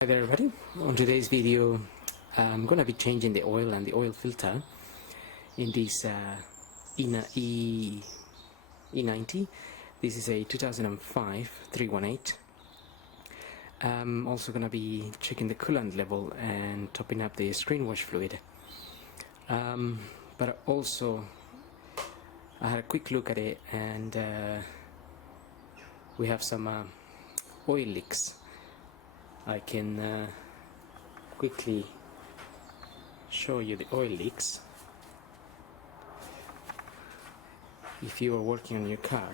Hi there everybody. On today's video I'm going to be changing the oil and the oil filter in this e90. This is a 2005 318. I'm also going to be checking the coolant level and topping up the screen wash fluid. But also I had a quick look at it, and we have some oil leaks. I can quickly show you the oil leaks. If you are working on your car,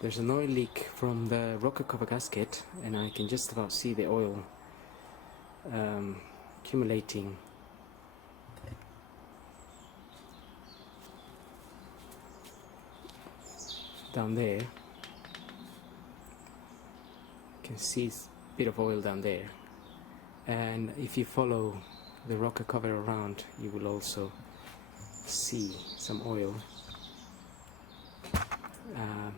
there's an oil leak from the rocker cover gasket, and I can just about see the oil accumulating down there. You can see a bit of oil down there, and if you follow the rocker cover around, you will also see some oil. You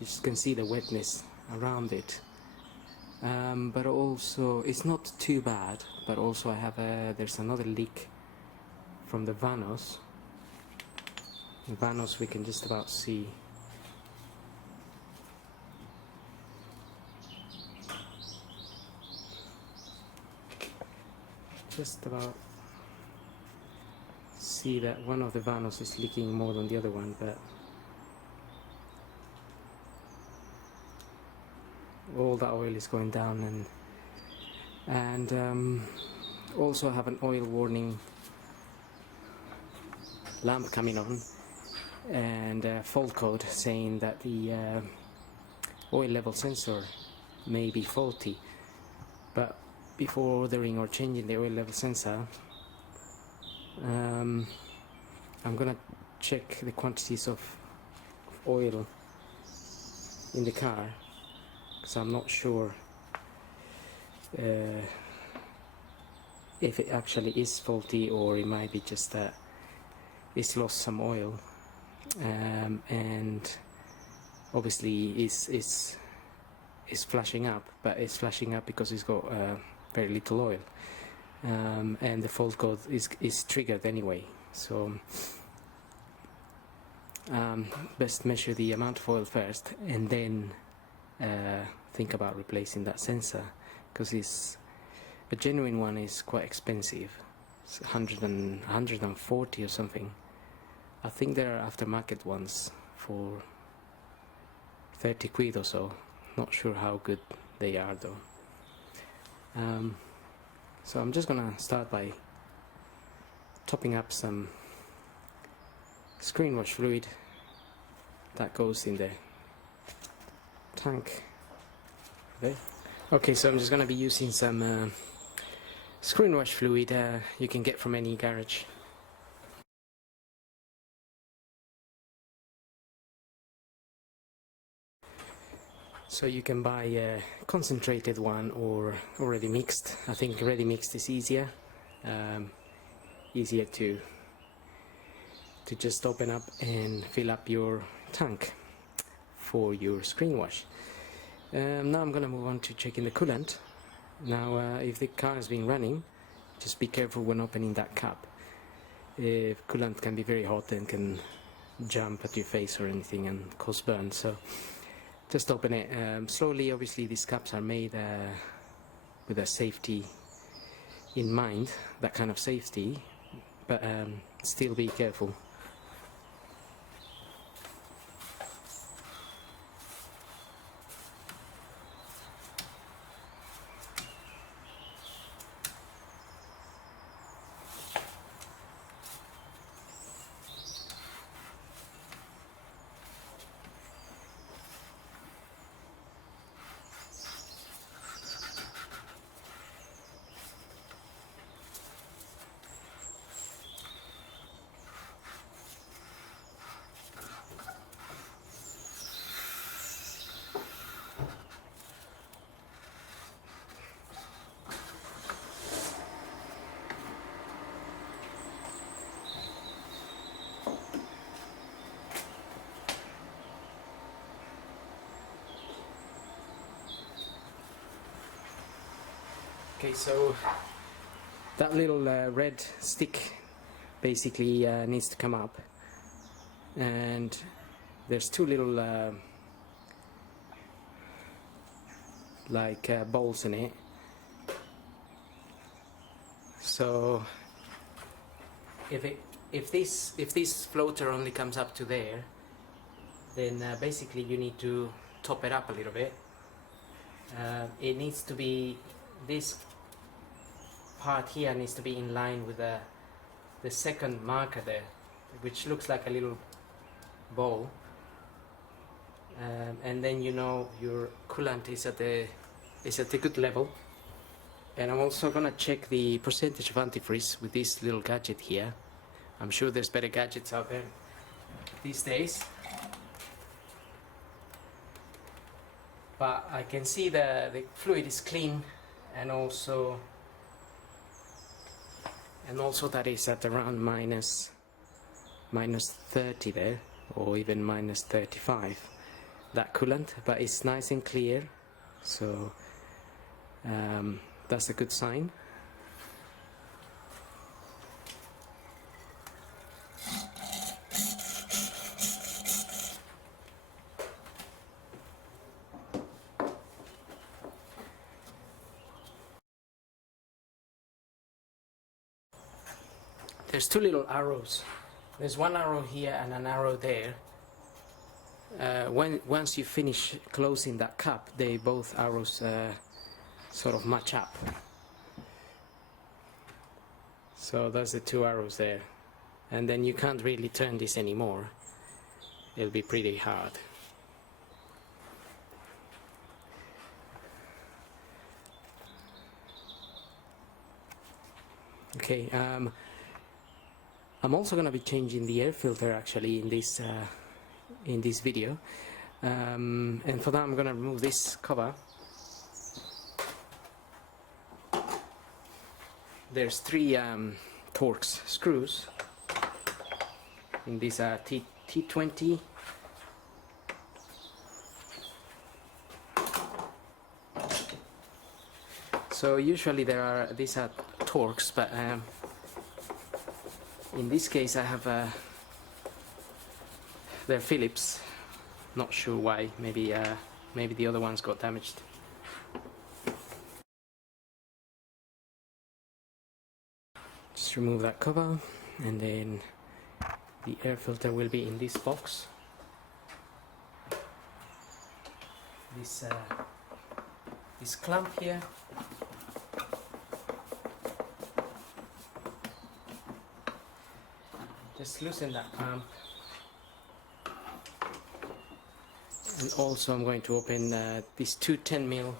just can see the wetness around it, but also it's not too bad. But also I have there's another leak from the vanos. The vanos we can just about see. Just about see that one of the vanos is leaking more than the other one, but all the oil is going down, and also I have an oil warning lamp coming on, and a fault code saying that the oil level sensor may be faulty. But before ordering or changing the oil level sensor, I'm gonna check the quantities of oil in the car, because I'm not sure if it actually is faulty, or it might be just that it's lost some oil, and obviously is flashing up, but it's flashing up because it's got very little oil, and the fault code is triggered anyway. So best measure the amount of oil first, and then think about replacing that sensor, because a genuine one is quite expensive. It's 140 or something. I think there are aftermarket ones for 30 quid or so. Not sure how good they are though. So I'm just gonna start by topping up some screen wash fluid that goes in the tank. Okay, so I'm just gonna be using some screen wash fluid you can get from any garage. So you can buy a concentrated one or already mixed. I think ready mixed is easier, easier to just open up and fill up your tank for your screen wash. Now I'm gonna move on to checking the coolant. Now if the car has been running, just be careful when opening that cap. Coolant can be very hot and can jump at your face or anything and cause burns. So just open it slowly. Obviously these caps are made with a safety in mind, that kind of safety, but still be careful. Okay, so that little red stick basically needs to come up, and there's two little bolts in it. So if this floater only comes up to there, then basically you need to top it up a little bit. It needs to be, this part here needs to be in line with the second marker there, which looks like a little bowl, and then you know your coolant is at a good level. And I'm also gonna check the percentage of antifreeze with this little gadget here. I'm sure there's better gadgets out there these days, but I can see the fluid is clean, and also that is at around minus 30 there, or even minus 35, that coolant, but it's nice and clear, so that's a good sign. There's two little arrows. There's one arrow here and an arrow there. Once you finish closing that cup, both arrows sort of match up. So that's the two arrows there, and then you can't really turn this anymore. It'll be pretty hard. Okay, I'm also going to be changing the air filter actually in this video, and for that I'm going to remove this cover. There's three Torx screws in this T20. So usually these are Torx, but in this case I have they're Phillips. Not sure why. Maybe the other ones got damaged. Just remove that cover, and then the air filter will be in this box. This clamp here. Just loosen that clamp, and also I'm going to open these two 10mm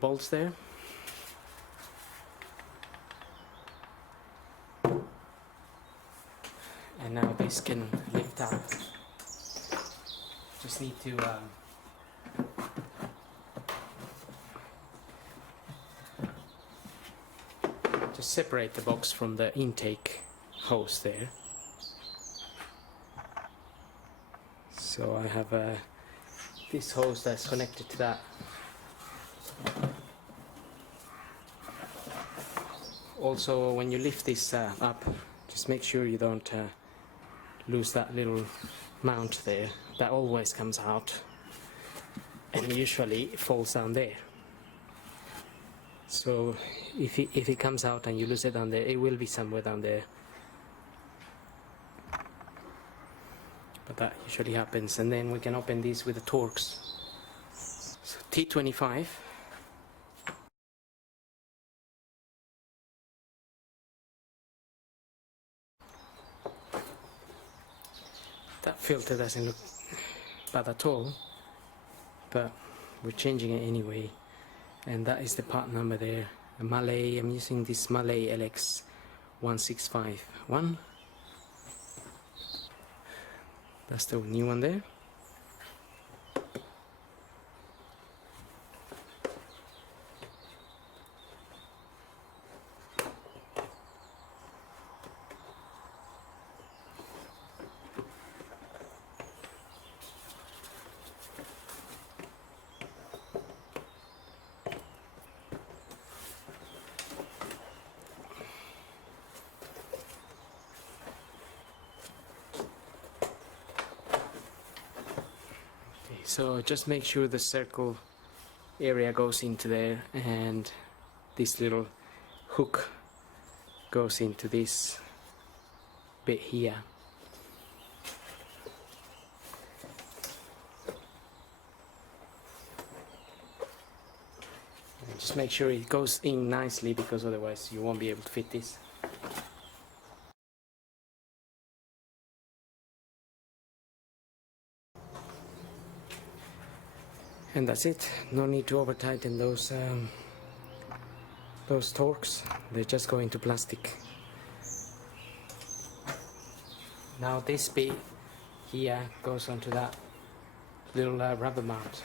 bolts there. And now this can lift up. Just need to just separate the box from the intake hose there. So I have this hose that's connected to that. Also, when you lift this up, just make sure you don't lose that little mount there. That always comes out, and usually it falls down there. So if it comes out and you lose it down there, it will be somewhere down there. But that usually happens. And then we can open these with the Torx. So T25. That filter doesn't look bad at all, but we're changing it anyway. And that is the part number there. A Malay, I'm using this Malay LX 1651. That's the new one there. So just make sure the circle area goes into there and this little hook goes into this bit here. And just make sure it goes in nicely, because otherwise you won't be able to fit this. And that's it. No need to over tighten those torques. They just go into plastic. Now this bit here goes onto that little rubber mount.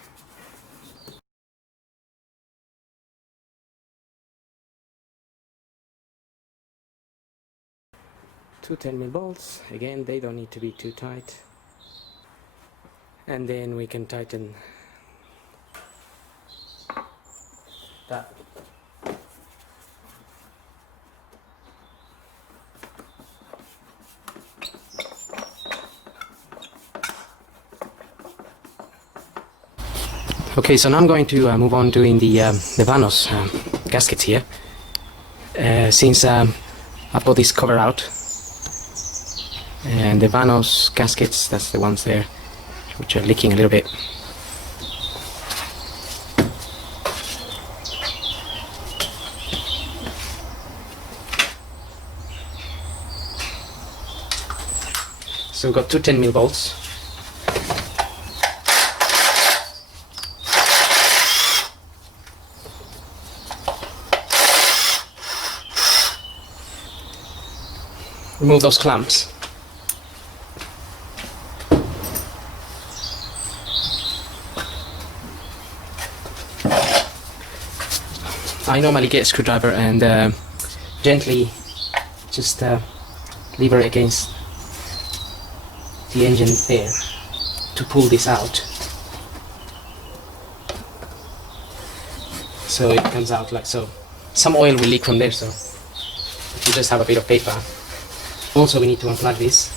Two 10mm bolts. Again, they don't need to be too tight. And then we can tighten that. Okay, so now I'm going to move on doing the vanos gaskets here. Since I've got this cover out, and the vanos gaskets, that's the ones there which are leaking a little bit. So we've got two 10mm bolts. Remove those clamps. I normally get a screwdriver and gently just lever against the engine there to pull this out. So it comes out like so. Some oil will leak from there, so if you just have a bit of paper. Also, we need to unplug this.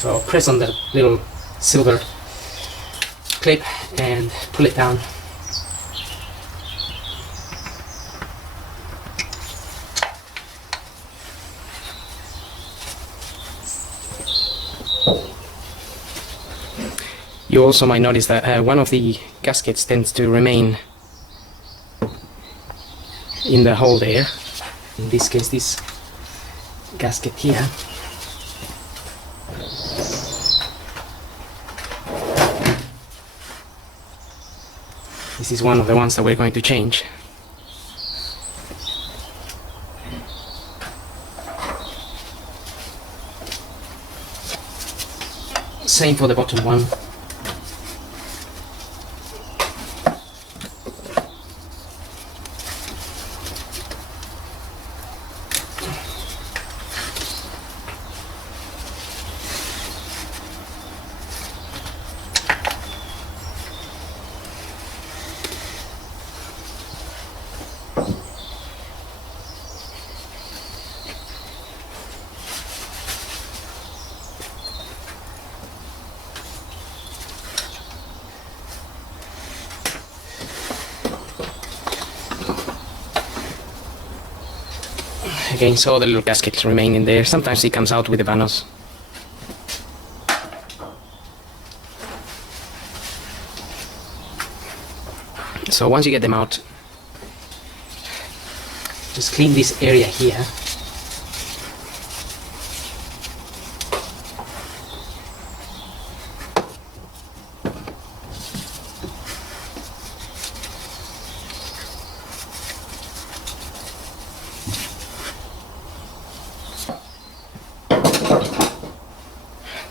So press on the little silver clip and pull it down. You also might notice that one of the gaskets tends to remain in the hole there. In this case, this gasket here. This is one of the ones that we're going to change. Same for the bottom one. Again, so the little gaskets remain in there. Sometimes it comes out with the vanos. So once you get them out, just clean this area here.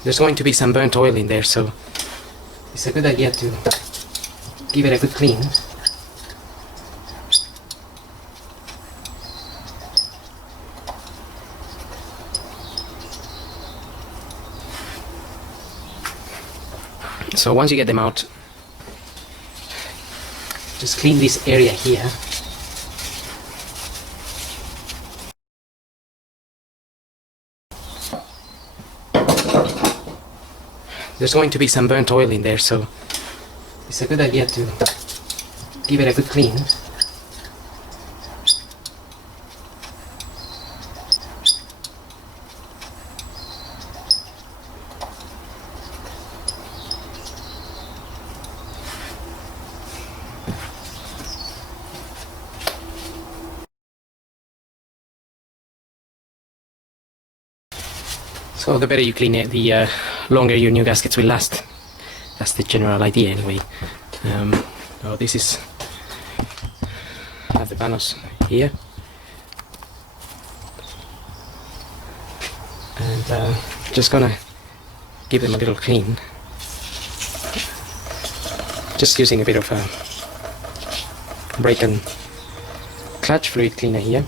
There's going to be some burnt oil in there, so it's a good idea to give it a good clean. So once you get them out, just clean this area here. there's going to be some burnt oil in there, so it's a good idea to give it a good clean. So the better you clean it, the longer your new gaskets will last. That's the general idea anyway. So this is, I have the vanos here, and just gonna give them a little clean, just using a bit of brake and clutch fluid cleaner here.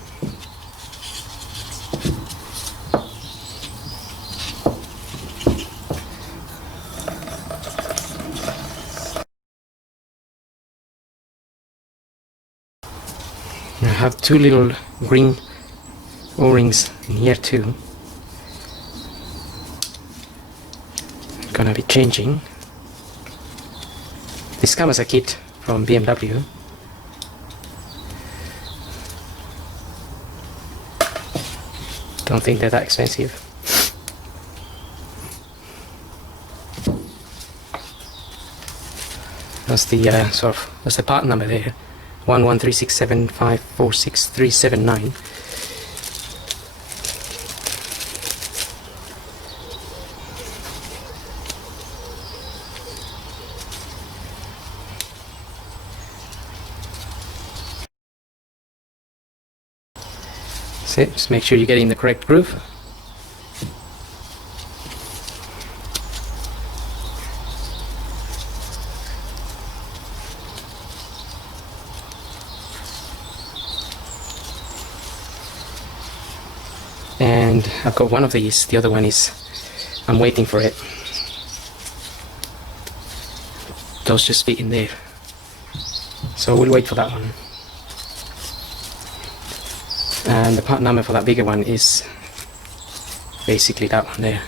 I have two little green O-rings in here too. I'm gonna be changing. This comes as a kit from BMW. Don't think they're that expensive. That's the that's the part number there. 11367546379. That's it. Just make sure you get in the correct groove. And I've got one of these, the other one is, I'm waiting for it. Those just fit in there. So we'll wait for that one. And the part number for that bigger one is basically that one there.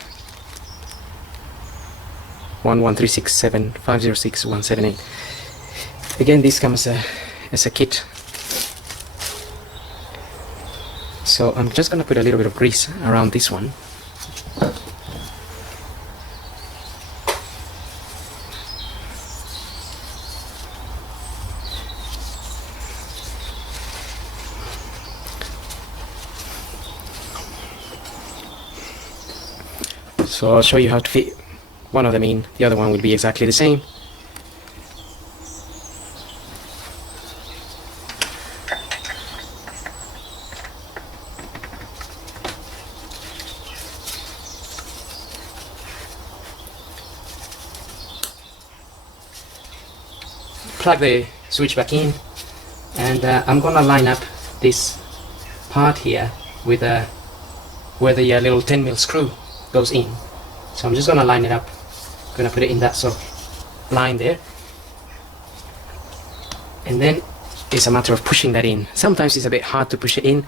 11367506178. Again, this comes as a kit. So I'm just gonna put a little bit of grease around this one. So I'll show you how to fit one of them in. The other one will be exactly the same. Plug the switch back in, and I'm gonna line up this part here with where the little 10mm screw goes in. So I'm just gonna line it up. Gonna put it in that sort of line there, and then it's a matter of pushing that in. Sometimes it's a bit hard to push it in,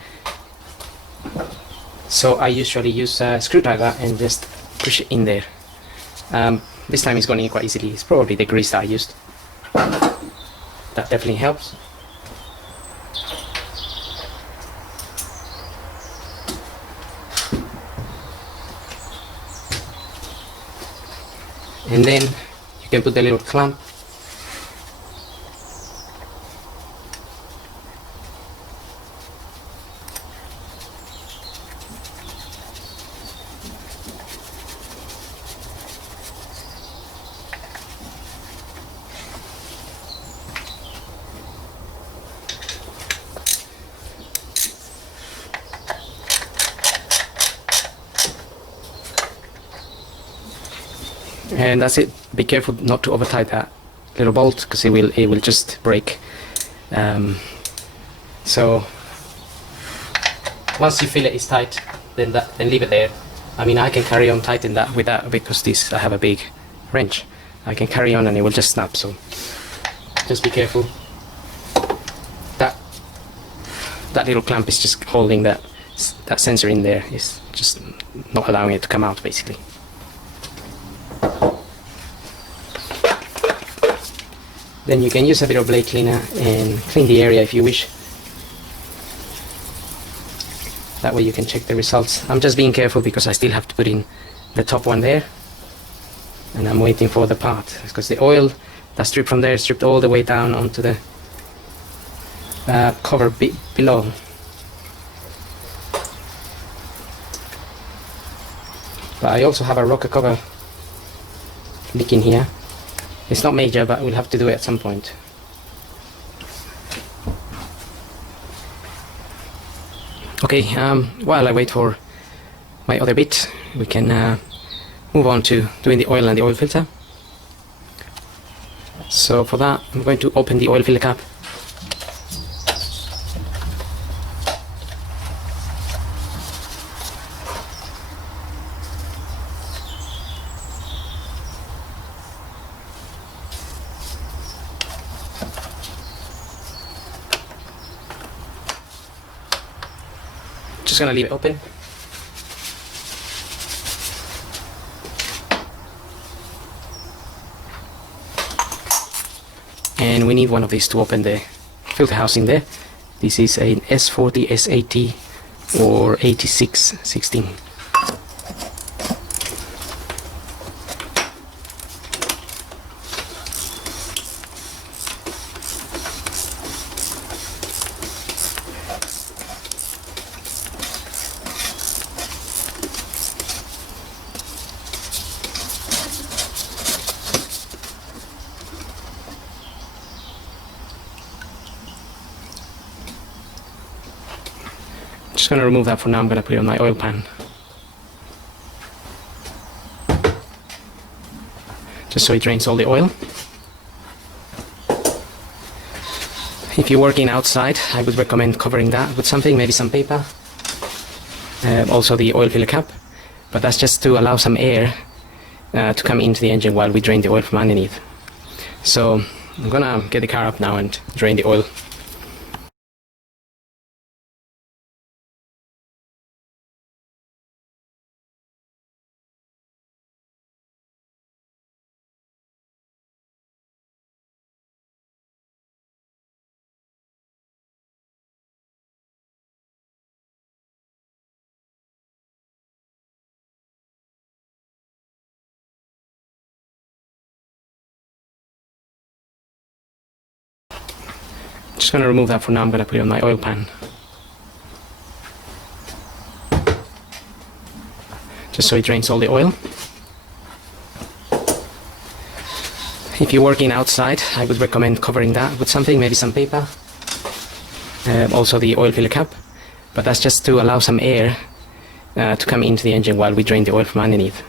so I usually use a screwdriver and just push it in there. This time it's going in quite easily. It's probably the grease that I used. That definitely helps. And then you can put the little clamp. And that's it. Be careful not to over tight that little bolt, because it will just break. So once you feel it is tight, then leave it there. I mean, I can carry on tightening that with that, because I have a big wrench. I can carry on and it will just snap. So just be careful. That little clamp is just holding that sensor in there. It's just not allowing it to come out, basically. then you can use a bit of blade cleaner and clean the area if you wish. That way you can check the results. I'm just being careful because I still have to put in the top one there, and I'm waiting for the part because the oil that's stripped from there is stripped all the way down onto the cover below. But I also have a rocker cover leak in here. It's not major, but we'll have to do it at some point. Okay, while I wait for my other bit, we can move on to doing the oil and the oil filter. So for that, I'm going to open the oil filter cap. Just gonna leave it open. And we need one of these to open the filter housing there. This is an S40, S80 or 8616. Just going to remove that for now. I'm going to put it on my oil pan, just so it drains all the oil. If you're working outside, I would recommend covering that with something, maybe some paper. Also the oil filler cap, but that's just to allow some air to come into the engine while we drain the oil from underneath. So I'm gonna get the car up now and drain the oil. Just going to remove that for now. I'm going to put it on my oil pan, just so it drains all the oil. If you're working outside, I would recommend covering that with something, maybe some paper. Also the oil filler cap, but that's just to allow some air to come into the engine while we drain the oil from underneath.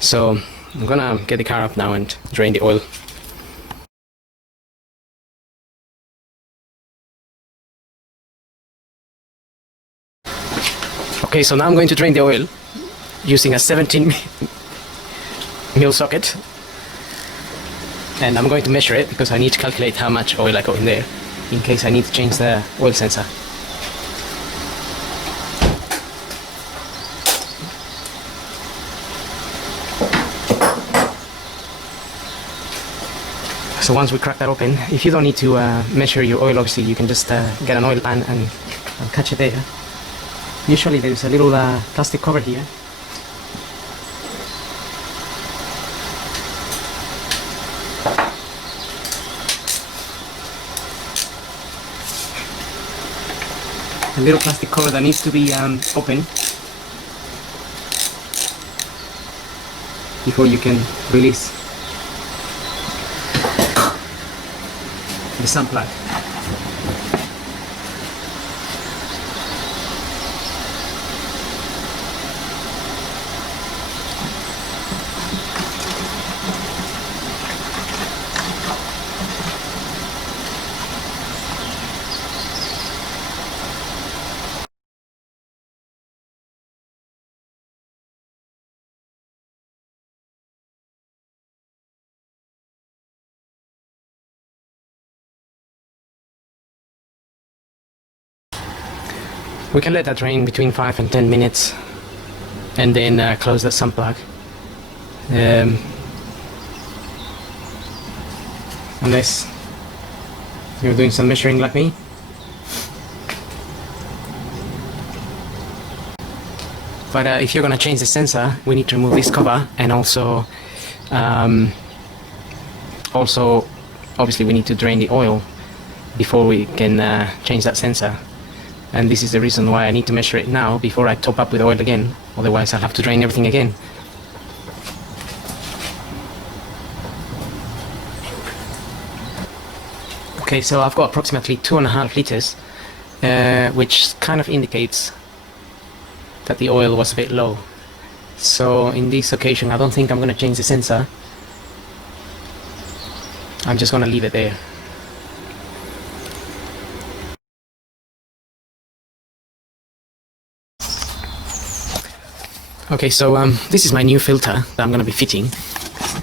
So I'm going to get the car up now and drain the oil. Okay, so now I'm going to drain the oil using a 17 mil socket, and I'm going to measure it because I need to calculate how much oil I got in there in case I need to change the oil sensor. So once we crack that open, if you don't need to measure your oil, obviously you can just get an oil pan and catch it there. Usually there's a little plastic cover here. A little plastic cover that needs to be open before you can release the sun plug. We can let that drain between 5 and 10 minutes and then close the sun plug. unless you're doing some measuring like me. But if you're gonna change the sensor, we need to remove this cover, and also obviously we need to drain the oil before we can change that sensor. And this is the reason why I need to measure it now before I top up with oil again, otherwise I'll have to drain everything again. Okay, so I've got approximately 2.5 liters, which kind of indicates that the oil was a bit low. So in this occasion I don't think I'm going to change the sensor. I'm just going to leave it there. Okay, so this is my new filter that I'm going to be fitting.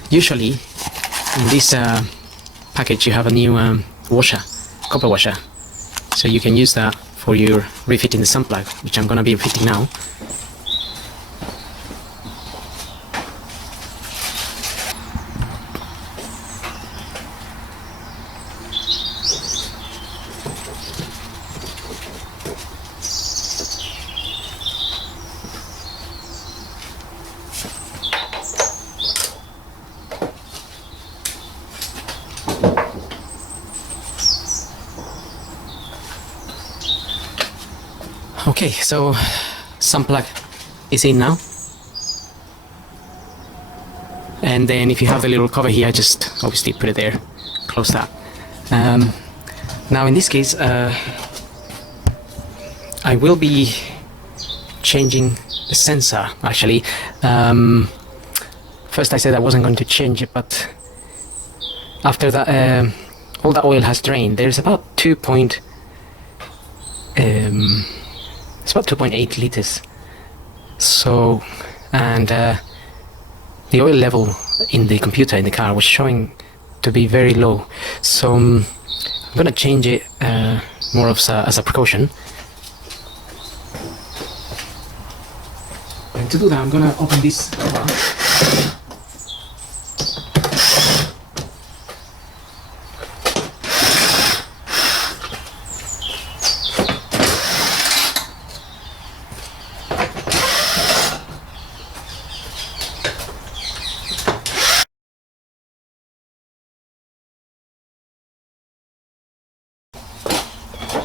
Usually in this package you have a new washer, copper washer, so you can use that for your refitting the sun plug, which I'm going to be refitting now. Okay, so sun plug is in now, and then if you have the little cover here, just obviously put it there, close that. Now in this case I will be changing the sensor actually. First I said I wasn't going to change it, but after that all the oil has drained. There's about 2.8 liters. So, and the oil level in the computer in the car was showing to be very low. So I'm gonna change it more of as a precaution. And to do that, I'm gonna open this cover.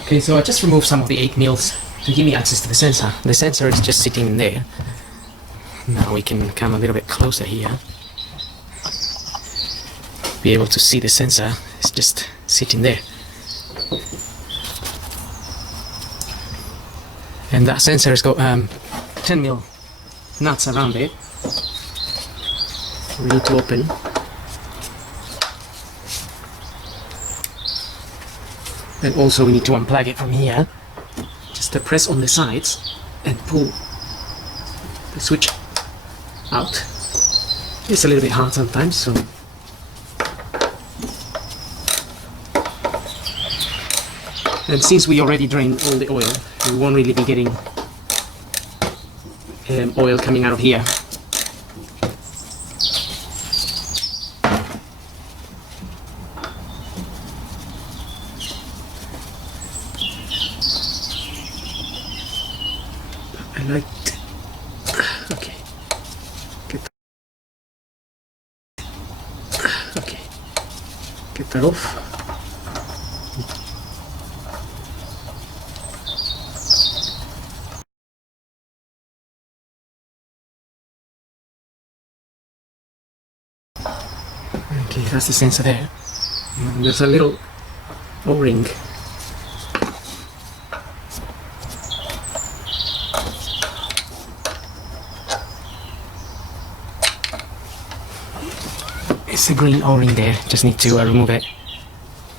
Okay, so I just removed some of the 8 mils to give me access to the sensor. The sensor is just sitting in there. Now we can come a little bit closer here. Be able to see the sensor. It's just sitting there. And that sensor has got 10 mil nuts around it. We need to open. And also we need to unplug it from here. Just to press on the sides and pull the switch out. It's a little bit hard sometimes, so and since we already drained all the oil, we won't really be getting oil coming out of here. Okay. Get that off. Okay, that's the sensor there. And there's a little O-ring. It's a green O-ring there, just need to remove it.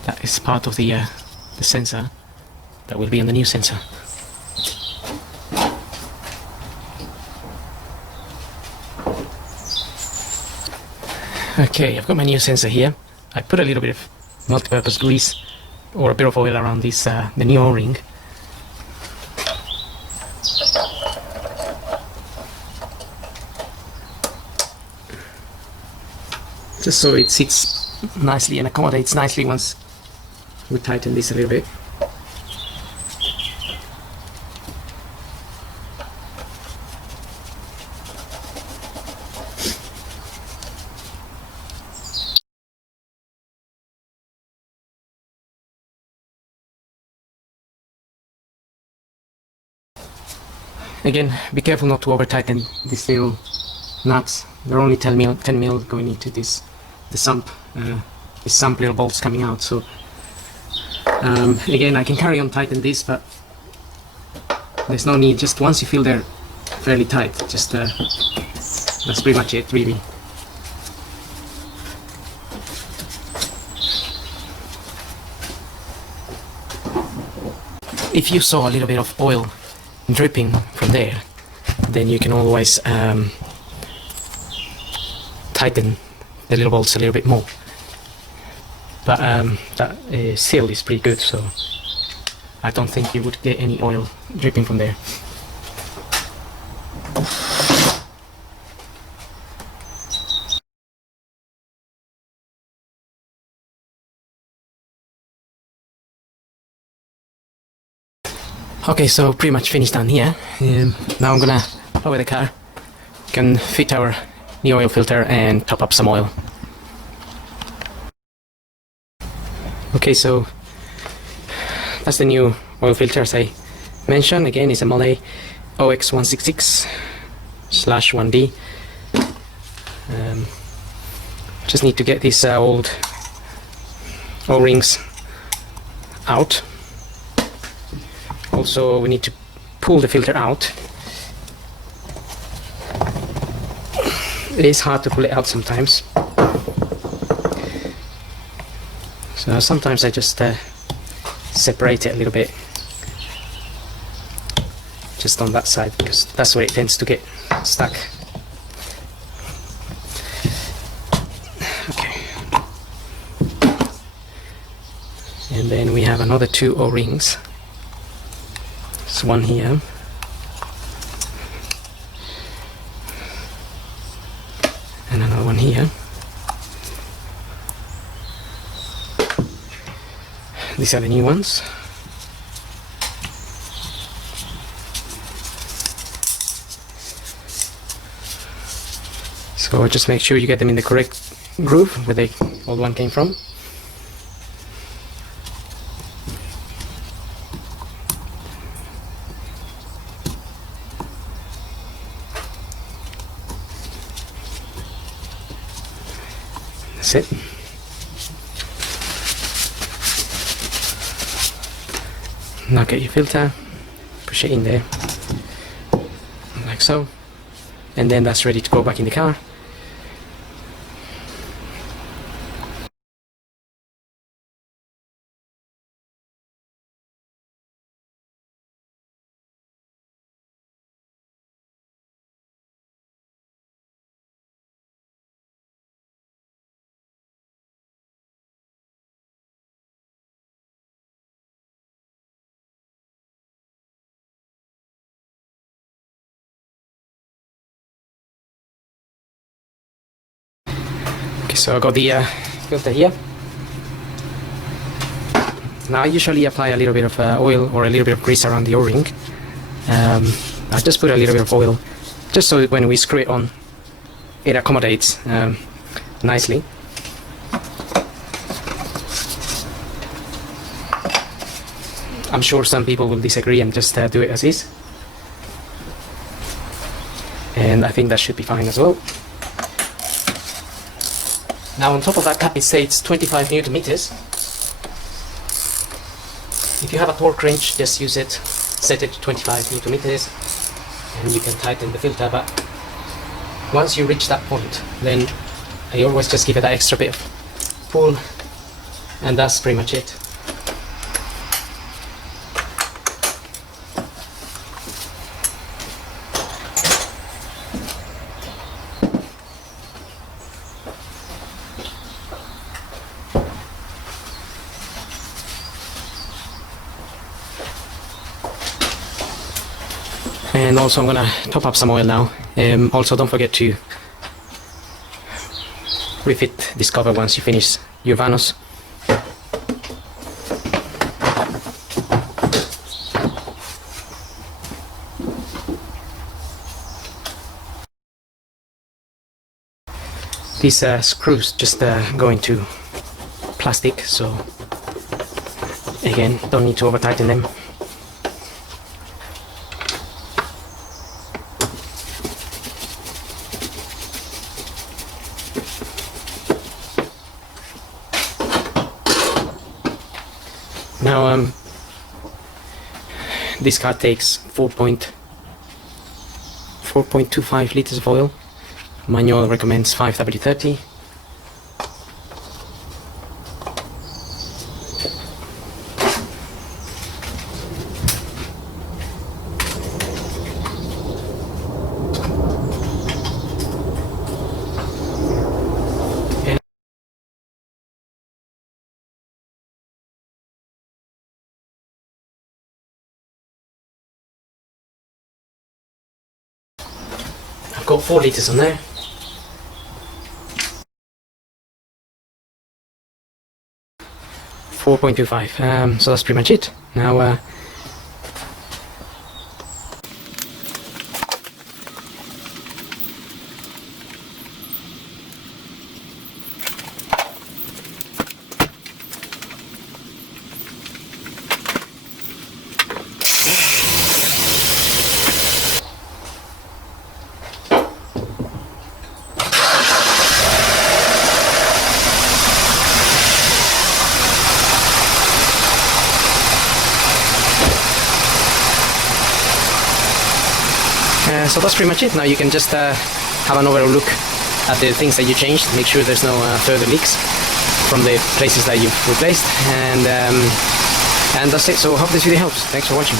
That is part of the sensor that will be on the new sensor. Okay, I've got my new sensor here. I put a little bit of multi-purpose grease or a bit of oil around this the new O-ring. Just so it sits nicely and accommodates nicely once we tighten this a little bit. Again, be careful not to over tighten these little nuts. They're only 10 mil going into this, the sump, these sump little bolts coming out. So again, I can carry on tighten this, but there's no need. Just once you feel they're fairly tight, just that's pretty much it, really. If you saw a little bit of oil dripping from there, then you can always tighten the little bolts a little bit more. But that seal is pretty good, so I don't think you would get any oil dripping from there. Okay, so pretty much finished down here. Now I'm gonna lower the car. We can fit our new oil filter and top up some oil. Okay, so that's the new oil filter, as I mentioned. Again, it's a Molle OX166/1D. Just need to get these old O-rings out. Also, we need to pull the filter out. It is hard to pull it out sometimes. So sometimes I just separate it a little bit, just on that side, because that's where it tends to get stuck. Okay. And then we have another two O-rings. There's one here. And another one here. These are the new ones. So just make sure you get them in the correct groove where the old one came from. That's it. Now get your filter, push it in there, like so, and then that's ready to go back in the car. Okay, so I got the filter here. Now I usually apply a little bit of oil or a little bit of grease around the O-ring. I just put a little bit of oil, just so when we screw it on, it accommodates nicely. I'm sure some people will disagree and just do it as is. And I think that should be fine as well. Now on top of that cap it states 25 Newton meters. If you have a torque wrench, just use it, set it to 25 Newton meters, and you can tighten the filter. But once you reach that point, then I always just give it that extra bit of pull, and that's pretty much it. And also I'm gonna top up some oil now. Also don't forget to refit this cover once you finish your vanos. These screws just go into plastic, so again, don't need to over tighten them. Now this car takes 4.25 liters of oil. Manual recommends 5W30. I've got 4 liters on there. .25. So that's pretty much it. Now so that's pretty much it. Now you can just have an overall look at the things that you changed, make sure there's no further leaks from the places that you've replaced, and that's it. So I hope this video helps. Thanks for watching.